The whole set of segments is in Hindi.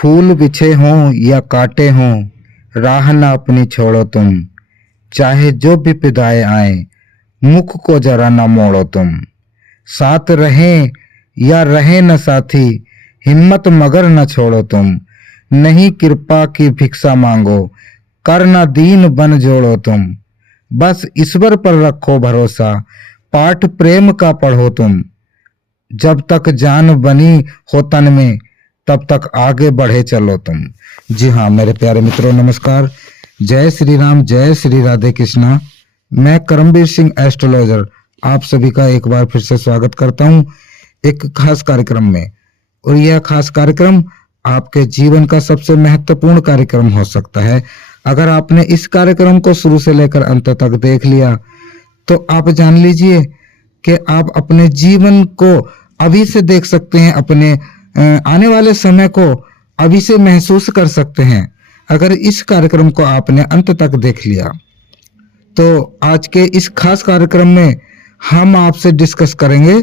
फूल बिछे हों या कांटे हों, राह न अपनी छोड़ो तुम। चाहे जो विपदाएं आए, मुख को जरा न मोड़ो तुम। साथ रहें या रहे न साथी, हिम्मत मगर न छोड़ो तुम। नहीं कृपा की भिक्षा मांगो, कर न दीन बन जोड़ो तुम। बस ईश्वर पर रखो भरोसा, पाठ प्रेम का पढ़ो तुम। जब तक जान बनी हो तन में, तब तक आगे बढ़े चलो तुम। जी हाँ मेरे प्यारे मित्रों, नमस्कार। जय श्री राम, जय श्री राधे कृष्णा। मैं करमवीर सिंह एस्ट्रोलॉजर आप सभी का एक बार फिर से स्वागत करता हूँ एक खास कार्यक्रम में। और यह खास कार्यक्रम आपके जीवन का सबसे महत्वपूर्ण कार्यक्रम हो सकता है। अगर आपने इस कार्यक्रम को शुरू से लेकर अंत तक देख लिया तो आप जान लीजिए कि आप अपने जीवन को अभी से देख सकते हैं, अपने आने वाले समय को अभी से महसूस कर सकते हैं। अगर इस कार्यक्रम को आपने अंत तक देख लिया तो आज के इस खास कार्यक्रम में हम आपसे डिस्कस करेंगे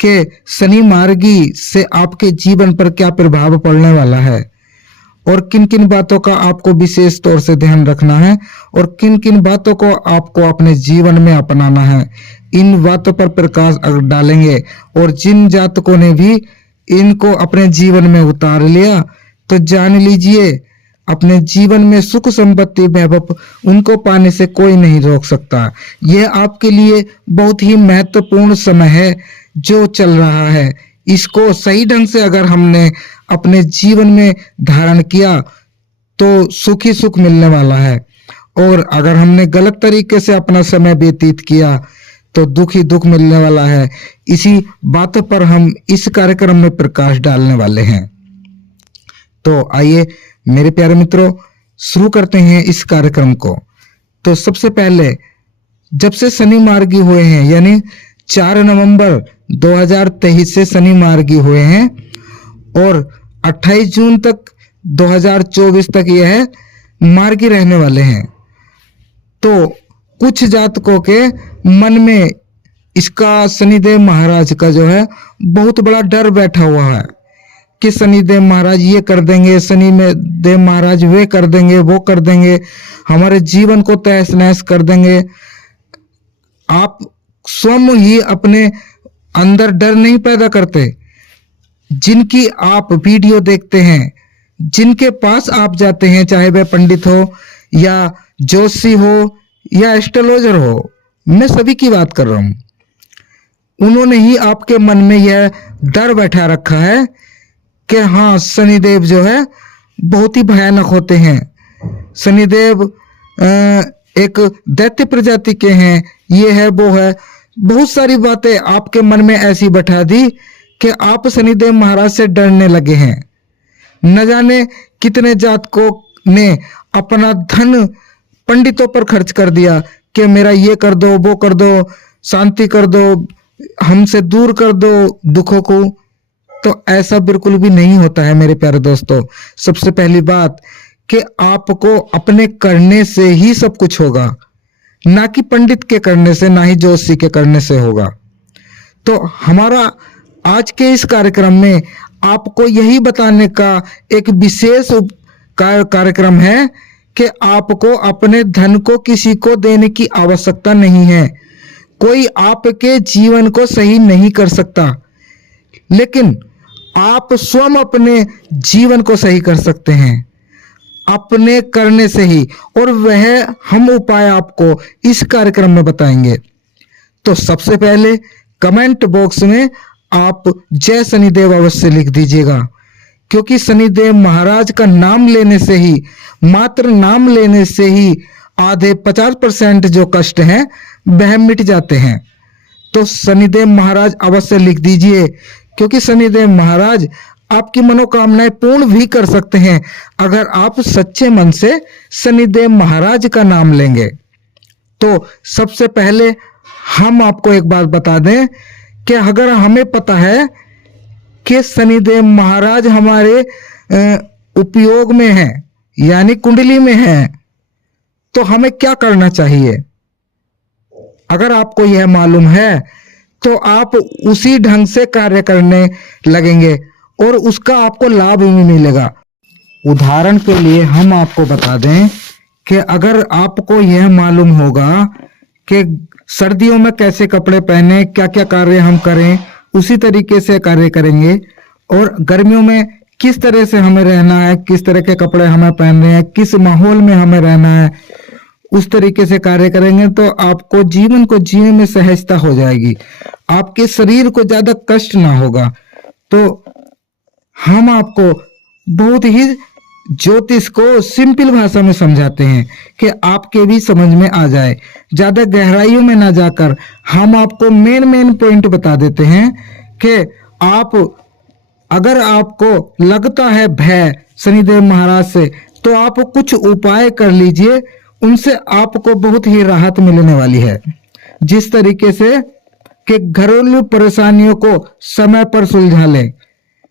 कि शनि मार्गी से आपके जीवन पर क्या प्रभाव पड़ने वाला है और किन किन बातों का आपको विशेष तौर से ध्यान रखना है और किन किन बातों को आपको अपने जीवन में अपनाना है। इन बातों पर प्रकाश डालेंगे और जिन जातकों ने भी इनको अपने जीवन में उतार लिया तो जान लीजिए अपने जीवन में सुख संपत्ति वैभव उनको पाने से कोई नहीं रोक सकता। यह आपके लिए बहुत ही महत्वपूर्ण समय है जो चल रहा है। इसको सही ढंग से अगर हमने अपने जीवन में धारण किया तो सुख ही सुख मिलने वाला है, और अगर हमने गलत तरीके से अपना समय व्यतीत किया तो दुख ही दुख मिलने वाला है। इसी बातों पर हम इस कार्यक्रम में प्रकाश डालने वाले हैं। तो आइए मेरे प्यारे मित्रों, शुरू करते हैं इस कार्यक्रम को। तो सबसे पहले जब से शनि मार्गी हुए हैं, यानी 4 नवंबर 2023 से शनि मार्गी हुए हैं और 28 जून तक 2024 तक यह मार्गी रहने वाले हैं, तो कुछ जातकों के मन में इसका शनिदेव महाराज का जो है बहुत बड़ा डर बैठा हुआ है कि शनिदेव महाराज ये कर देंगे, शनिदेव महाराज वे कर देंगे, वो कर देंगे, हमारे जीवन को तहस नहस कर देंगे। आप स्वयं ही अपने अंदर डर नहीं पैदा करते। जिनकी आप वीडियो देखते हैं, जिनके पास आप जाते हैं, चाहे वह पंडित हो या ज्योतिषी हो या एस्ट्रोलॉजर हो, मैं सभी की बात कर रहा हूं, उन्होंने ही आपके मन में यह डर बैठा रखा है कि हाँ शनिदेव जो है बहुत ही भयानक होते हैं, शनिदेव एक दैत्य प्रजाति के हैं, ये है वो है। बहुत सारी बातें आपके मन में ऐसी बैठा दी कि आप शनिदेव महाराज से डरने लगे हैं। न जाने कितने जातकों ने अपना धन पंडितों पर खर्च कर दिया कि मेरा ये कर दो, वो कर दो, शांति कर दो, हमसे दूर कर दो दुखों को। तो ऐसा बिल्कुल भी नहीं होता है मेरे प्यारे दोस्तों। सबसे पहली बात कि आपको अपने करने से ही सब कुछ होगा, ना कि पंडित के करने से, ना ही ज्योतिषी के करने से होगा। तो हमारा आज के इस कार्यक्रम में आपको यही बताने का एक विशेष कार्यक्रम है कि आपको अपने धन को किसी को देने की आवश्यकता नहीं है। कोई आपके जीवन को सही नहीं कर सकता, लेकिन आप स्वयं अपने जीवन को सही कर सकते हैं अपने करने से ही, और वह हम उपाय आपको इस कार्यक्रम में बताएंगे। तो सबसे पहले कमेंट बॉक्स में आप जय शनिदेव अवश्य लिख दीजिएगा, क्योंकि शनिदेव महाराज का नाम लेने से ही, मात्र नाम लेने से ही आधे 50% जो कष्ट हैं वह मिट जाते हैं। तो शनिदेव महाराज अवश्य लिख दीजिए, क्योंकि शनिदेव महाराज आपकी मनोकामनाएं पूर्ण भी कर सकते हैं अगर आप सच्चे मन से शनिदेव महाराज का नाम लेंगे। तो सबसे पहले हम आपको एक बात बता दें कि अगर हमें पता है कि शनिदेव महाराज हमारे उपयोग में है, यानी कुंडली में है, तो हमें क्या करना चाहिए। अगर आपको यह मालूम है तो आप उसी ढंग से कार्य करने लगेंगे और उसका आपको लाभ भी मिलेगा। उदाहरण के लिए हम आपको बता दें कि अगर आपको यह मालूम होगा कि सर्दियों में कैसे कपड़े पहने, क्या क्या कार्य हम करें, उसी तरीके से कार्य करेंगे। और गर्मियों में किस तरह से हमें रहना है, किस तरह के कपड़े हमें पहनने हैं, किस माहौल में हमें रहना है, उस तरीके से कार्य करेंगे तो आपको जीवन को जीने में सहजता हो जाएगी, आपके शरीर को ज्यादा कष्ट ना होगा। तो हम आपको बहुत ही ज्योतिष को सिंपल भाषा में समझाते हैं कि आपके भी समझ में आ जाए, ज्यादा गहराइयों में ना जाकर हम आपको मेन मेन पॉइंट बता देते हैं कि आप, अगर आपको लगता है भय शनिदेव महाराज से, तो आप कुछ उपाय कर लीजिए, उनसे आपको बहुत ही राहत मिलने वाली है। जिस तरीके से कि घरेलू परेशानियों को समय पर सुलझा लें।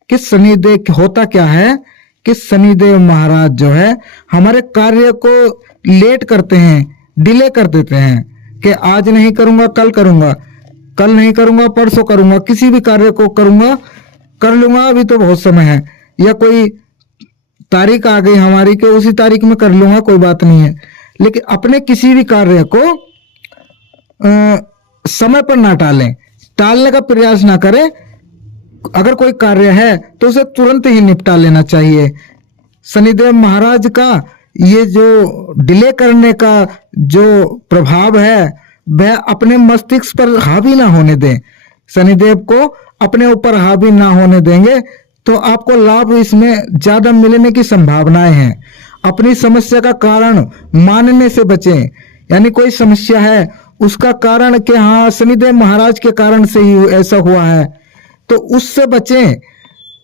कि शनिदेव होता क्या है कि शनिदेव महाराज जो है हमारे कार्य को लेट करते हैं, डिले कर देते हैं कि आज नहीं करूंगा कल करूंगा, कल नहीं करूंगा परसों करूंगा, किसी भी कार्य को करूंगा कर लूंगा, अभी तो बहुत समय है, या कोई तारीख आ गई हमारी कि उसी तारीख में कर लूंगा, कोई बात नहीं है। लेकिन अपने किसी भी कार्य को समय पर ना टालें, टालने का प्रयास ना करें। अगर कोई कार्य है तो उसे तुरंत ही निपटा लेना चाहिए। शनिदेव महाराज का ये जो डिले करने का जो प्रभाव है वह अपने मस्तिष्क पर हावी ना होने दें। शनिदेव को अपने ऊपर हावी ना होने देंगे तो आपको लाभ इसमें ज्यादा मिलने की संभावनाएं हैं। अपनी समस्या का कारण मानने से बचें, यानी कोई समस्या है उसका कारण कि हाँ शनिदेव महाराज के कारण से ही ऐसा हुआ है, तो उससे बचें।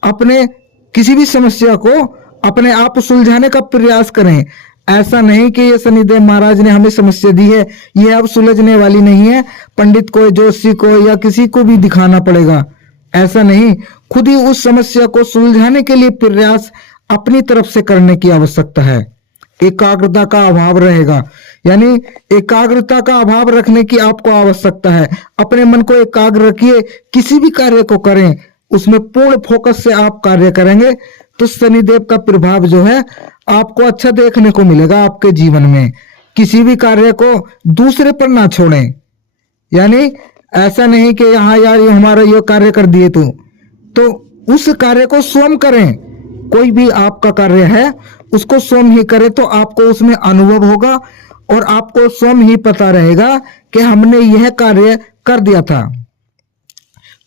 अपने किसी भी समस्या को अपने आप सुलझाने का प्रयास करें। ऐसा नहीं कि ये शनिदेव महाराज ने हमें समस्या दी है, ये अब सुलझने वाली नहीं है, पंडित को, ज्योतिषी को या किसी को भी दिखाना पड़ेगा, ऐसा नहीं। खुद ही उस समस्या को सुलझाने के लिए प्रयास अपनी तरफ से करने की आवश्यकता है। एकाग्रता का अभाव रहेगा, यानी एकाग्रता का अभाव रखने की आपको आवश्यकता है। अपने मन को एकाग्र रखिए, किसी भी कार्य को करें उसमें पूर्ण फोकस से आप कार्य करेंगे तो शनिदेव का प्रभाव जो है आपको अच्छा देखने को मिलेगा आपके जीवन में। किसी भी कार्य को दूसरे पर ना छोड़ें, यानी ऐसा नहीं कि हाँ यार ये हमारा ये कार्य कर दिए तो उस कार्य को स्वयं करें। कोई भी आपका कार्य है उसको स्वयं ही करें तो आपको उसमें अनुभव होगा और आपको स्वयं ही पता रहेगा कि हमने यह कार्य कर दिया था।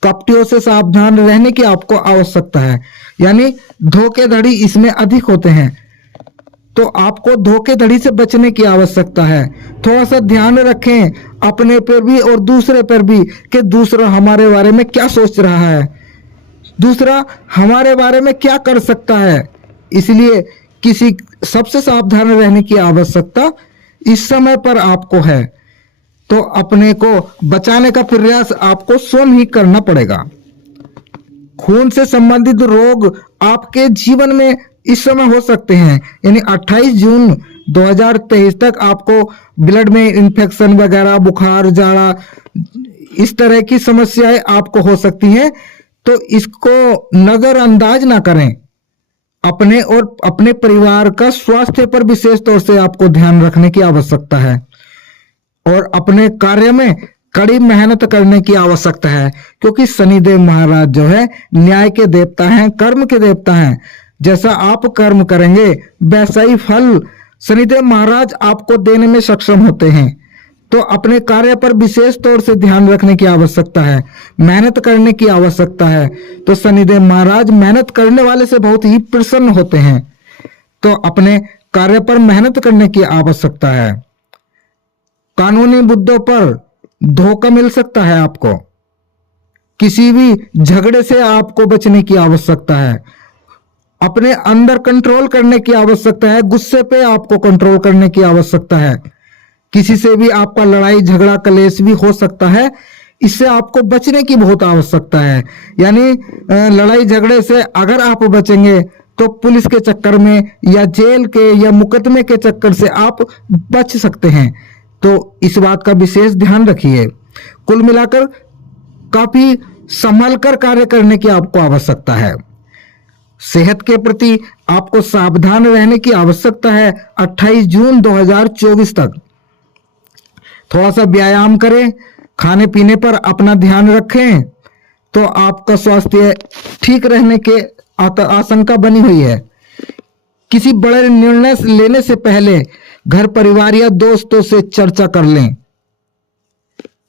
कपटियों से सावधान रहने की आपको आवश्यकता है, यानी धोखेधड़ी इसमें अधिक होते हैं, तो आपको धोखेधड़ी से बचने की आवश्यकता है। थोड़ा सा ध्यान रखें अपने पर भी और दूसरे पर भी कि दूसरा हमारे बारे में क्या सोच रहा है, दूसरा हमारे बारे में क्या कर सकता है। इसलिए किसी सबसे सावधान रहने की आवश्यकता इस समय पर आपको है, तो अपने को बचाने का प्रयास आपको स्वयं ही करना पड़ेगा। खून से संबंधित रोग आपके जीवन में इस समय हो सकते हैं, यानी 28 जून 2023 तक आपको ब्लड में इन्फेक्शन वगैरह, बुखार, जाड़ा, इस तरह की समस्याएं आपको हो सकती हैं, तो इसको नजरअंदाज ना करें। अपने और अपने परिवार का स्वास्थ्य पर विशेष तौर से आपको ध्यान रखने की आवश्यकता है और अपने कार्य में कड़ी मेहनत करने की आवश्यकता है, क्योंकि शनिदेव महाराज जो है न्याय के देवता हैं, कर्म के देवता हैं। जैसा आप कर्म करेंगे वैसा ही फल शनिदेव महाराज आपको देने में सक्षम होते हैं। तो अपने कार्य पर विशेष तौर से ध्यान रखने की आवश्यकता है, मेहनत करने की आवश्यकता है। तो शनिदेव महाराज मेहनत करने वाले से बहुत ही प्रसन्न होते हैं, तो अपने कार्य पर मेहनत करने की आवश्यकता है। कानूनी मुद्दों पर धोखा मिल सकता है आपको, किसी भी झगड़े से आपको बचने की आवश्यकता है। अपने अंदर कंट्रोल करने की आवश्यकता है, गुस्से पे आपको कंट्रोल करने की आवश्यकता है। किसी से भी आपका लड़ाई झगड़ा कलेश भी हो सकता है, इससे आपको बचने की बहुत आवश्यकता है। यानी लड़ाई झगड़े से अगर आप बचेंगे तो पुलिस के चक्कर में या जेल के या मुकदमे के चक्कर से आप बच सकते हैं, तो इस बात का विशेष ध्यान रखिए। कुल मिलाकर काफी संभल कर कार्य करने की आपको आवश्यकता है। सेहत के प्रति आपको सावधान रहने की आवश्यकता है 28 जून 2024 तक। थोड़ा सा व्यायाम करें, खाने पीने पर अपना ध्यान रखें, तो आपका स्वास्थ्य ठीक रहने के आशंका बनी हुई है। किसी बड़े निर्णय लेने से पहले घर परिवार या दोस्तों से चर्चा कर लें।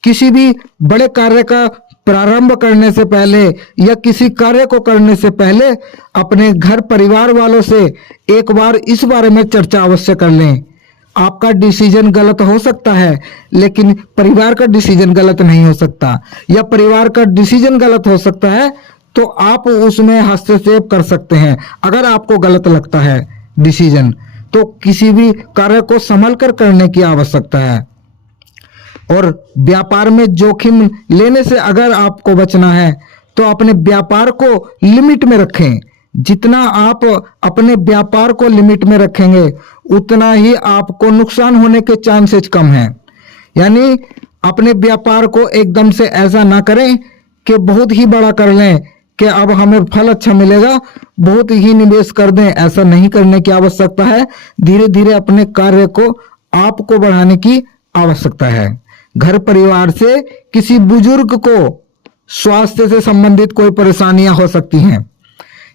किसी भी बड़े कार्य का प्रारंभ करने से पहले या किसी कार्य को करने से पहले अपने घर परिवार वालों से एक बार इस बारे में चर्चा अवश्य कर लें। आपका डिसीजन गलत हो सकता है, लेकिन परिवार का डिसीजन गलत नहीं हो सकता, या परिवार का डिसीजन गलत हो सकता है तो आप उसमें हस्तक्षेप कर सकते हैं। अगर आपको गलत लगता है डिसीजन, तो किसी भी कार्य को संभल कर करने की आवश्यकता है। और व्यापार में जोखिम लेने से अगर आपको बचना है तो अपने व्यापार को लिमिट में रखें। जितना आप अपने व्यापार को लिमिट में रखेंगे उतना ही आपको नुकसान होने के चांसेस कम हैं। यानी अपने व्यापार को एकदम से ऐसा ना करें कि बहुत ही बड़ा कर लें कि अब हमें फल अच्छा मिलेगा, बहुत ही निवेश कर दें। ऐसा नहीं करने की आवश्यकता है। धीरे धीरे अपने कार्य को आपको बढ़ाने की आवश्यकता है। घर परिवार से किसी बुजुर्ग को स्वास्थ्य से संबंधित कोई परेशानियां हो सकती हैं,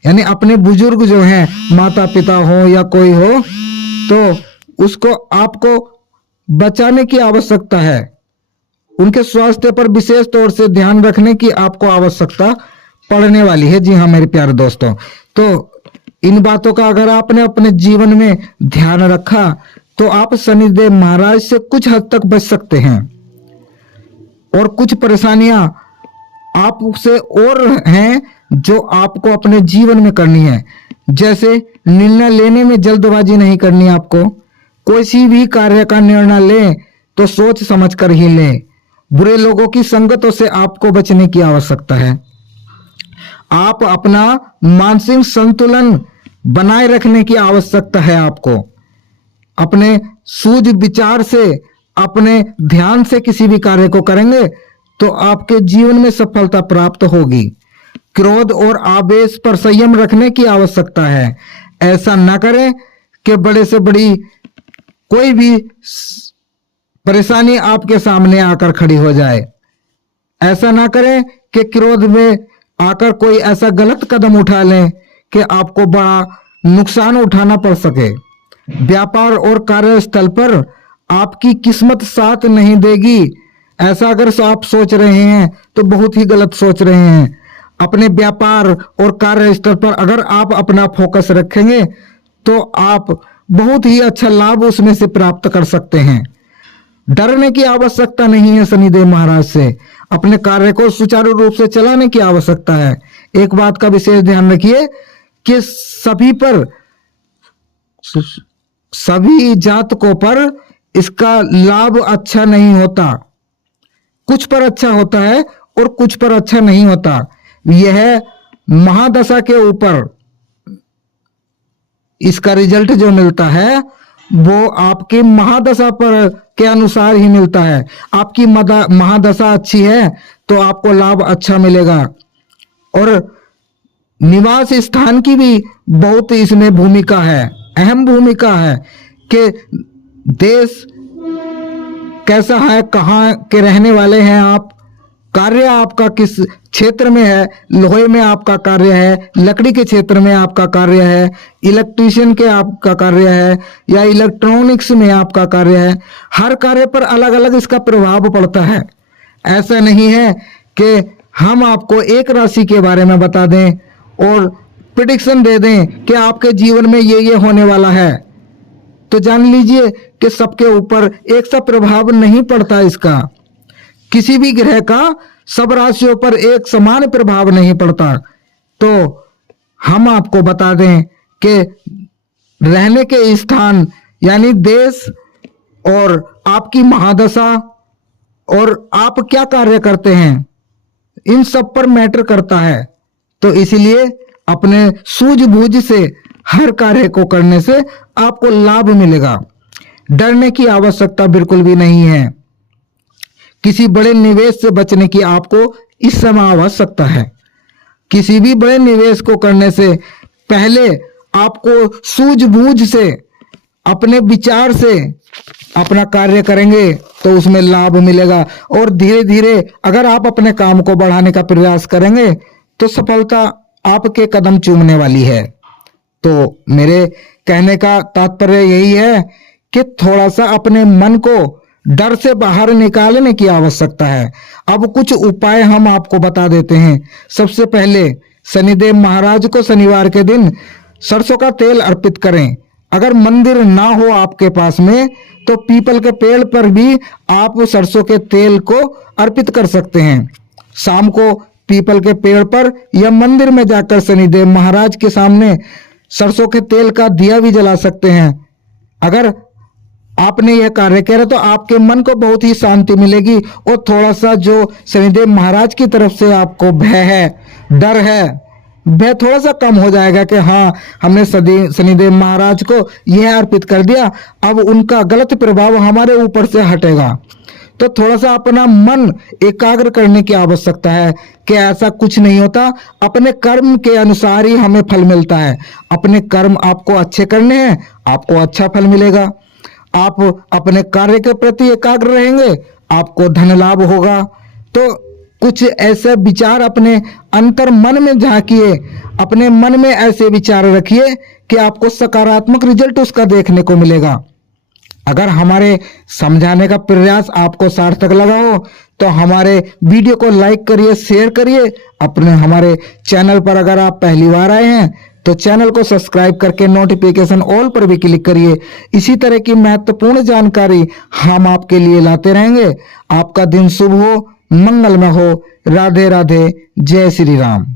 यानी अपने बुजुर्ग जो हैं, माता पिता हो या कोई हो, तो उसको आपको बचाने की आवश्यकता है। उनके स्वास्थ्य पर विशेष तौर से ध्यान रखने की आपको आवश्यकता पड़ने वाली है। जी हाँ मेरे प्यारे दोस्तों, तो इन बातों का अगर आपने अपने जीवन में ध्यान रखा तो आप शनिदेव महाराज से कुछ हद तक बच सकते हैं। और कुछ परेशानियां आपसे और हैं जो आपको अपने जीवन में करनी है, जैसे निर्णय लेने में जल्दबाजी नहीं करनी। आपको कोई भी कार्य का निर्णय लें तो सोच समझ कर ही लें। बुरे लोगों की संगतों से आपको बचने की आवश्यकता है। आप अपना मानसिक संतुलन बनाए रखने की आवश्यकता है। आपको अपने सूझ विचार से, अपने ध्यान से किसी भी कार्य को करेंगे तो आपके जीवन में सफलता प्राप्त होगी। क्रोध और आवेश पर संयम रखने की आवश्यकता है। ऐसा ना करें कि बड़े से बड़ी कोई भी परेशानी आपके सामने आकर खड़ी हो जाए। ऐसा ना करें कि क्रोध में आकर कोई ऐसा गलत कदम उठा लें कि आपको बड़ा नुकसान उठाना पड़ सके। व्यापार और कार्यस्थल पर आपकी किस्मत साथ नहीं देगी। ऐसा अगर आप सोच रहे हैं तो बहुत ही गलत सोच रहे हैं। अपने व्यापार और कार्यस्थल पर अगर आप अपना फोकस रखेंगे तो आप बहुत ही अच्छा लाभ उसमें से प्राप्त कर सकते हैं। डरने की आवश्यकता नहीं है शनिदेव महाराज से। अपने कार्य को सुचारू रूप से चलाने की आवश्यकता है। एक बात का विशेष ध्यान रखिए कि सभी जातकों पर इसका लाभ अच्छा नहीं होता। कुछ पर अच्छा होता है और कुछ पर अच्छा नहीं होता। यह महादशा के ऊपर इसका रिजल्ट जो मिलता है वो आपकी महादशा पर के अनुसार ही मिलता है। आपकी महादशा अच्छी है तो आपको लाभ अच्छा मिलेगा। और निवास स्थान की भी बहुत इसमें भूमिका है, अहम भूमिका है कि देश कैसा है, कहाँ के रहने वाले हैं आप, कार्य आपका किस क्षेत्र में है। लोहे में आपका कार्य है, लकड़ी के क्षेत्र में आपका कार्य है, इलेक्ट्रीशियन के आपका कार्य है, या इलेक्ट्रॉनिक्स में आपका कार्य है। हर कार्य पर अलग अलग इसका प्रभाव पड़ता है। ऐसा नहीं है कि हम आपको एक राशि के बारे में बता दें और प्रेडिक्शन दे दें कि आपके जीवन में ये होने वाला है। तो जान लीजिए कि सबके ऊपर एक सा प्रभाव नहीं पड़ता। इसका किसी भी ग्रह का सब राशियों पर एक समान प्रभाव नहीं पड़ता। तो हम आपको बता दें कि रहने के स्थान यानी देश और आपकी महादशा और आप क्या कार्य करते हैं, इन सब पर मैटर करता है। तो इसलिए अपने सूझबूझ से हर कार्य को करने से आपको लाभ मिलेगा। डरने की आवश्यकता बिल्कुल भी नहीं है। किसी बड़े निवेश से बचने की आपको इस समय आवश्यकता है। किसी भी बड़े निवेश को करने से पहले आपको सूझबूझ से, अपने विचार से अपना कार्य करेंगे तो उसमें लाभ मिलेगा, और धीरे धीरे अगर आप अपने काम को बढ़ाने का प्रयास करेंगे तो सफलता आपके कदम चूमने वाली है। तो मेरे कहने का तात्पर्य यही है कि थोड़ा सा अपने मन को डर से बाहर निकालने की आवश्यकता है। अब कुछ उपाय हम आपको बता देते हैं। सबसे पहले शनिदेव महाराज को शनिवार के दिन सरसों का तेल अर्पित करें। अगर मंदिर ना हो आपके पास में तो पीपल के पेड़ पर भी आप सरसों के तेल को अर्पित कर सकते हैं। शाम को पीपल के पेड़ पर या मंदिर में जाकर शनिदेव महाराज के सामने सरसों के तेल का दिया भी जला सकते हैं। अगर आपने यह कार्य किया तो आपके मन को बहुत ही शांति मिलेगी, और थोड़ा सा जो शनिदेव महाराज की तरफ से आपको भय है, डर है, वह थोड़ा सा कम हो जाएगा कि हाँ, हमने शनिदेव महाराज को यह अर्पित कर दिया, अब उनका गलत प्रभाव हमारे ऊपर से हटेगा। तो थोड़ा सा अपना मन एकाग्र करने की आवश्यकता है कि ऐसा कुछ नहीं होता, अपने कर्म के अनुसार ही हमें फल मिलता है। अपने कर्म आपको अच्छे करने हैं, आपको अच्छा फल मिलेगा। आप अपने कार्य के प्रति एकाग्र रहेंगे, आपको धन लाभ होगा। तो कुछ ऐसे विचार अपने अंतर मन में झांकिए, अपने मन में ऐसे विचार रखिए कि आपको सकारात्मक रिजल्ट उसका देखने को मिलेगा। अगर हमारे समझाने का प्रयास आपको सार्थक लगा हो तो हमारे वीडियो को लाइक करिए, शेयर करिए। अपने हमारे चैनल पर अगर आप पहली बार आए हैं तो चैनल को सब्सक्राइब करके नोटिफिकेशन ऑल पर भी क्लिक करिए। इसी तरह की महत्वपूर्ण जानकारी हम आपके लिए लाते रहेंगे। आपका दिन शुभ हो, मंगलमय हो। राधे राधे, जय श्री राम।